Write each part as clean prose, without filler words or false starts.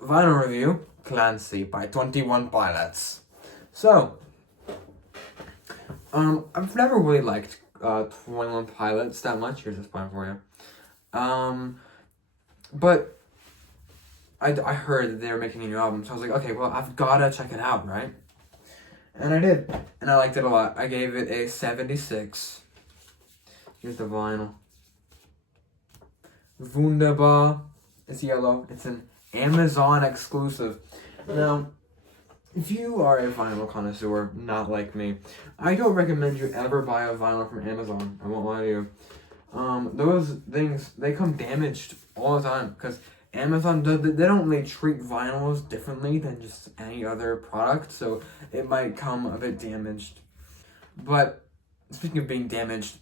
vinyl review, Clancy by 21 Pilots. So, I've never really liked 21 Pilots that much. Here's this point for you. But I heard that they were making a new album, so I was like, okay, well, I've gotta check it out, right? And I did, and I liked it a lot. I gave it a 76. Here's the vinyl. Wunderbar. It's yellow. It's an Amazon exclusive. Now, if you are a vinyl connoisseur, not like me, I don't recommend you ever buy a vinyl from Amazon. I won't lie to you. Those things, they come damaged all the time because Amazon, they don't really treat vinyls differently than just any other product, so it might come a bit damaged. But speaking of being damaged,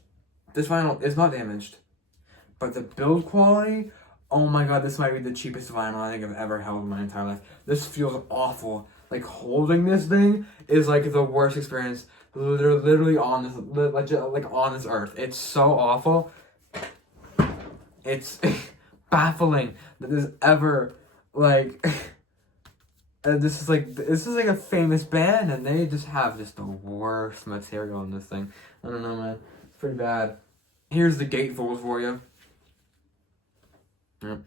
this vinyl is not damaged. But the build quality, oh my god, this might be the cheapest vinyl I think I've ever held in my entire life. This feels awful. Like, holding this thing is like the worst experience literally on this, like on this earth. It's so awful. It's baffling that this ever, like, this is like a famous band and they just have just the worst material in this thing. I don't know, man. It's pretty bad. Here's the gatefold for you. Yep.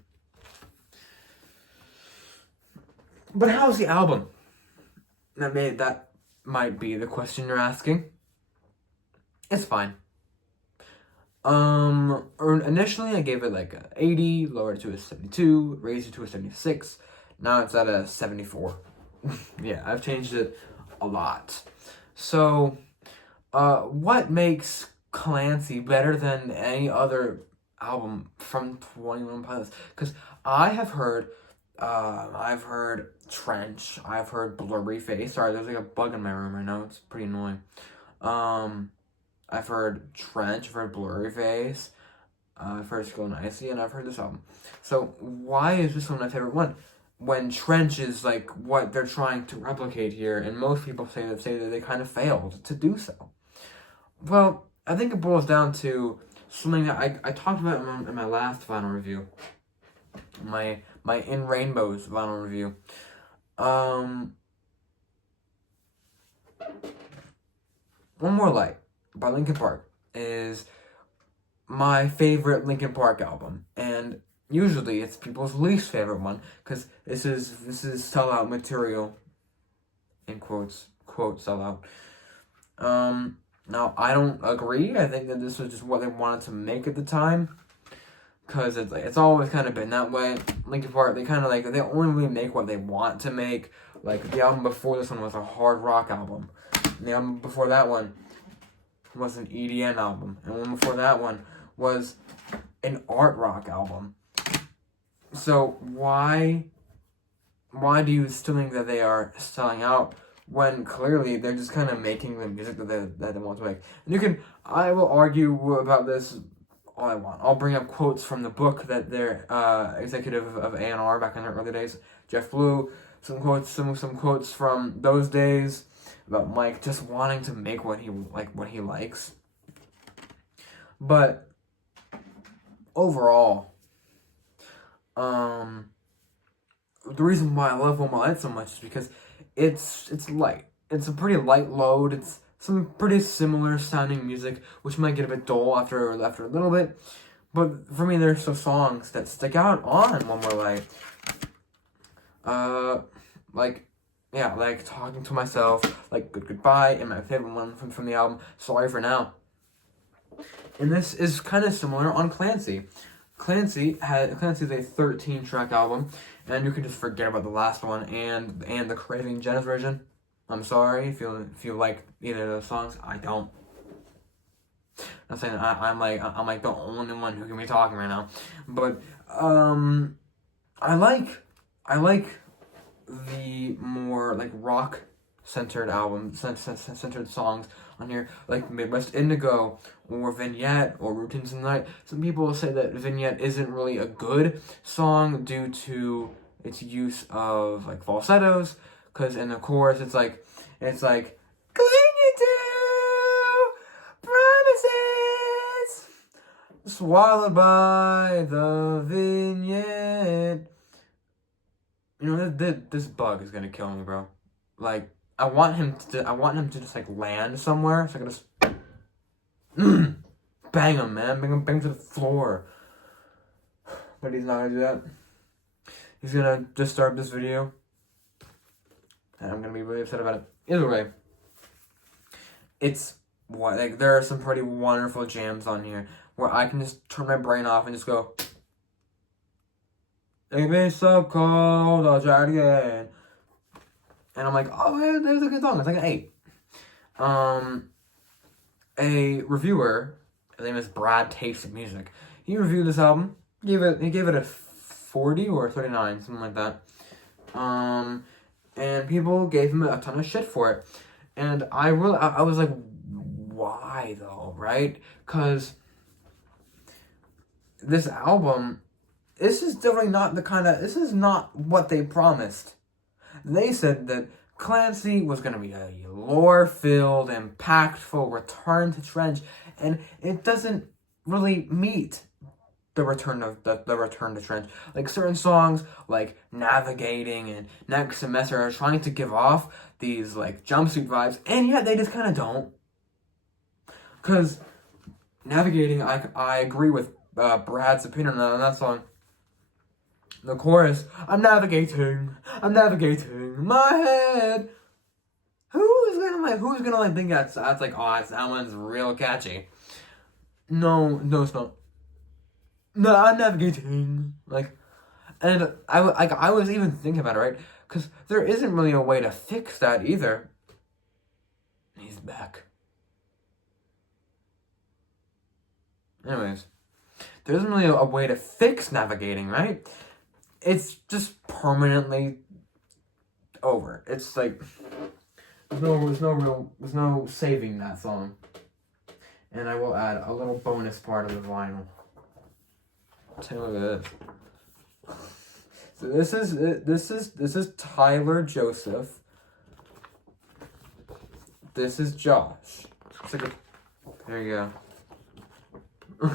But how's the album? That might be the question you're asking. It's fine. Initially I gave it like a 80, lowered it to a 72, raised it to a 76. Now it's at a 74. Yeah, I've changed it a lot. So, what makes Clancy better than any other album from 21 Pilots? Because I've heard Trench, I've heard Blurry Face. Sorry, there's like a bug in my room right now. It's pretty annoying. I've heard Trench, I've heard Blurry Face, I've heard Skull and Icy, and I've heard this album. So why is this one my favorite one? When Trench is like what they're trying to replicate here, and most people say that they kind of failed to do so. Well, I think it boils down to something that I talked about in my last vinyl review. My In Rainbows vinyl review. One More Light by Linkin Park is my favorite Linkin Park album, and usually it's people's least favorite one because this is sellout material, in quote sellout. Now I don't agree. I think that this was just what they wanted to make at the time, because it's always kind of been that way. Linkin Park, they kind of they only really make what they want to make. Like, the album before this one was a hard rock album, and the album before that one was an EDM album, and one before that one was an art rock album. So why do you still think that they are selling out when clearly they're just kind of making the music that they want to make? And I will argue about this all I want. I'll bring up quotes from the book that their executive of A&R back in their early days, Jeff Blue, some quotes from those days about Mike just wanting to make what he likes. But overall, the reason why I love One More Light so much is because it's light. It's a pretty light load. It's some pretty similar sounding music, which might get a bit dull after a little bit. But for me, there's some songs that stick out on One More Light. Like Talking to Myself, like Goodbye, and my favorite one from the album, Sorry for Now. And this is kind of similar on Clancy. Clancy is a 13-track album, and you can just forget about the last one and the Craving Jenna's version. I'm sorry if you like either of those songs. I don't. I'm saying I'm like the only one who can be talking right now, but I like the more like rock centered centered songs on here, like Midwest Indigo or Vignette or Routines in the Night. Some people say that Vignette isn't really a good song due to its use of like falsettos, because in the chorus it's like clinging to promises swallowed by the vignette. you know, this bug is gonna kill me, bro. Like, I want him to just like land somewhere, so I can just bang him, man, bang him to the floor. But he's not gonna do that. He's gonna disturb this video, and I'm gonna be really upset about it. Either way, it's what, like, there are some pretty wonderful jams on here where I can just turn my brain off and just go, "It been so cold, I'll try it again." And I'm like, oh, man, there's a good song. It's like an 8. A reviewer, his name is Brad Taste of Music. He reviewed this album. He gave it a 40 or 39, something like that. And people gave him a ton of shit for it. And I was like, why though, right? Because this album, this is definitely not this is not what they promised. They said that Clancy was going to be a lore-filled, impactful return to Trench, and it doesn't really meet the return to Trench. Like, certain songs, like Navigating and Next Semester, are trying to give off these, like, jumpsuit vibes, and yet they just kind of don't. Because Navigating, I agree with Brad's opinion on that song. The chorus, I'm navigating my head. Who's gonna think that's like, oh, that one's real catchy? No, it's not. No, I'm navigating. Like, and I was even thinking about it, right? Because there isn't really a way to fix that either. He's back. Anyways, there isn't really a way to fix navigating, right? It's just permanently over. It's like there's no saving that song. And I will add a little bonus part of the vinyl. Take a look at this. So this is Tyler Joseph. This is Josh. It's like there you go.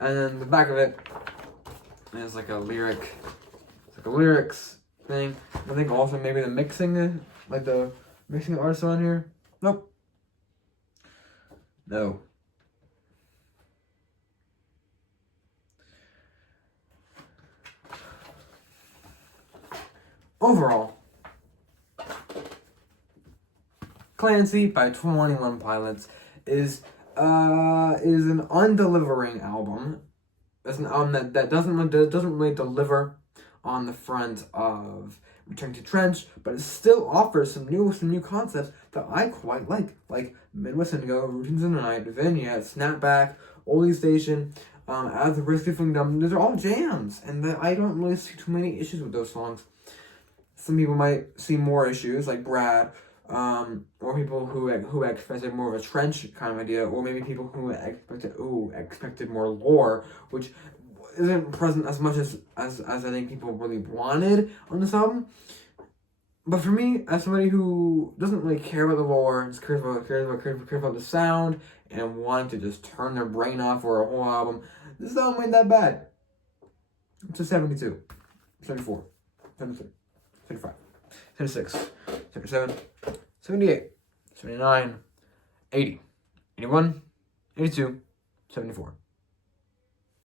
And then the back of it is like a lyric. It's like a lyrics thing. I think also maybe the mixing, like the mixing artists on here. Nope. No. Overall, Clancy by 21 Pilots is an undelivering album. It's an album that doesn't really deliver on the front of Return to Trench, but it still offers some new concepts that I quite like Midwest Indigo, Routines in the Night, Vignette, Snapback, Oldie Station, As the Risky Kingdom. Those are all jams, and I don't really see too many issues with those songs. Some people might see more issues, like Brad, or people who expected more of a Trench kind of idea, or maybe people who expected more lore, which isn't present as much as I think people really wanted on this album. But for me, as somebody who doesn't really care about the lore, just cares about the sound, and wanting to just turn their brain off for a whole album, this album ain't that bad. It's a 72, 74, 73, 75, 76, 77, 78, 79, 80, 81, 82, 74.